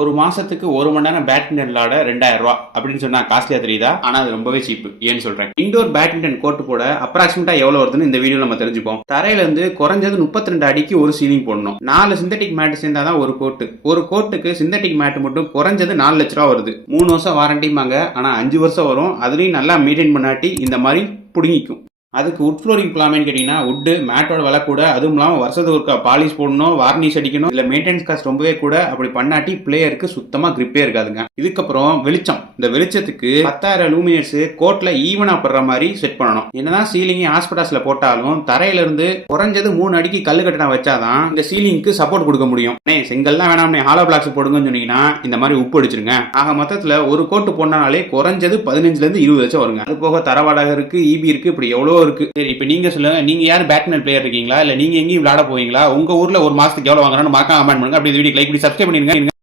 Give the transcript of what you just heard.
ஒரு மாசத்துக்கு 1 மணி நேரம் பேட்மிண்டன் விளையாட 2000 ரூபா அப்படின்னு சொன்னா காஸ்ட்லியா தெரியுதா? ஆனா அது ரொம்பவே சீப். ஏன்னு சொல்றேன். இண்டோர் பேட்மிண்டன் கோர்ட் போட அப்ராக்சிமேட்டா எவ்வளவு வருதுன்னு இந்த வீடியோ நம்ம தெரிஞ்சுப்போம். தரையில இருந்து குறைஞ்சது 32 அடிக்கு ஒரு சீலிங் போடணும். 4 சிந்தட்டிக் மேட் சேர்ந்தாதான் ஒரு கோர்ட். ஒரு கோர்ட்டுக்கு சிந்தட்டிக் மேட் மட்டும் குறைஞ்சது 4 லட்ச ரூபா வருது. 3 வருஷம் வாரண்டிமாங்க. ஆனா 5 வருஷம் வரும். அதுலயும் நல்லா மெயின்டைன் பண்ணாட்டி இந்த மாதிரி புடுங்கிக்கும். அதுக்கு உட் ஃப்ளோரிங் போலாமேன்னு கேட்டீங்கன்னா உட் மேட்டோட விலை கூட. அதுவும் இல்லாமல் வருஷத்துக்கு ஒருக்கா பாலிஷ் போடணும், வார்னிஷ் அடிக்கணும், இல்லை மெயின்டெனன்ஸ் காஸ்ட் ரொம்பவே கூட. அப்படி பண்ணாட்டி பிளேயருக்கு சுத்தமாக கிரிப்பே இருக்காதுங்க. இதுக்கப்புறம் வெளிச்சம். இந்த வெளிச்சத்துக்கு 10,000 லூமினர்ஸ் கோர்ட்ல ஈவனா படுற மாதிரி செட் பண்ணணும். என்னதான் சீலிங் ஹாஸ்பிட்டல்ஸ்ல போட்டாலும் தரையில இருந்து குறைஞ்சது 3 அடிக்கு கல்லு கட்டணம் வச்சாதான் இந்த சீலிங்க்கு சப்போர்ட் கொடுக்க முடியும். செங்கல்லாம் வேணாம், ஹாலோ பிளாக்ஸ் போடுங்கன்னு சொன்னீங்கன்னா இந்த மாதிரி உப்பு அடிச்சிருங்க. ஆக மொத்தத்தில் ஒரு கோட்டு போனாலே குறைஞ்சது 15 இருந்து 20 லட்சம் வருங்க. அது போக தரவாடகை இருக்கு, இபி இருக்கு, இப்படி எவ்வளோ இருக்கு. சரி, இப்போ நீங்க சொல்லுங்க, நீங்க யார் பேட்மிண்டன் பிளேயர் இருக்கீங்களா, இல்ல நீங்க எங்கேயும் விளையாட போவீங்களா? உங்க ஊர்ல ஒரு மாசத்துக்கு எவ்வளவு வாங்குறான்னு மறக்காம கமெண்ட் பண்ணுங்க. அப்படி இந்த வீடியோ லைக் பண்ணி சப்ஸ்கிரைப் பண்ணிருங்க.